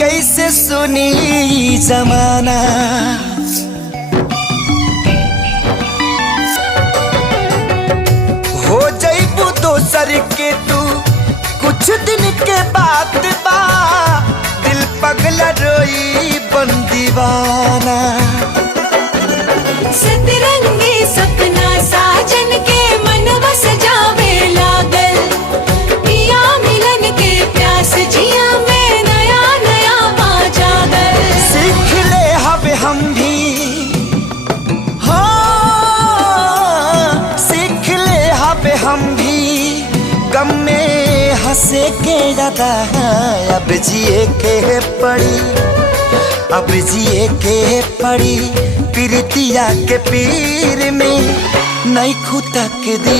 कैसे सुनी जमाना। हो जइबू दोसर के तू कुछ दिन के बाद बा, दिल पगला रोई बन दीवाना। सतरंगी सपना साजन के मनवा सजावे लागल, पिया मिलन के प्यास जिया में नया नया पा जागल। सीख ले हवे हम भी, हाँ सीख ले हवे हम भी, गम में हंसे के ज्यादा अब जिए के पड़ी, अब जिए के पड़ी। प्रीतिया के पीर में नहीं खुदा के दी।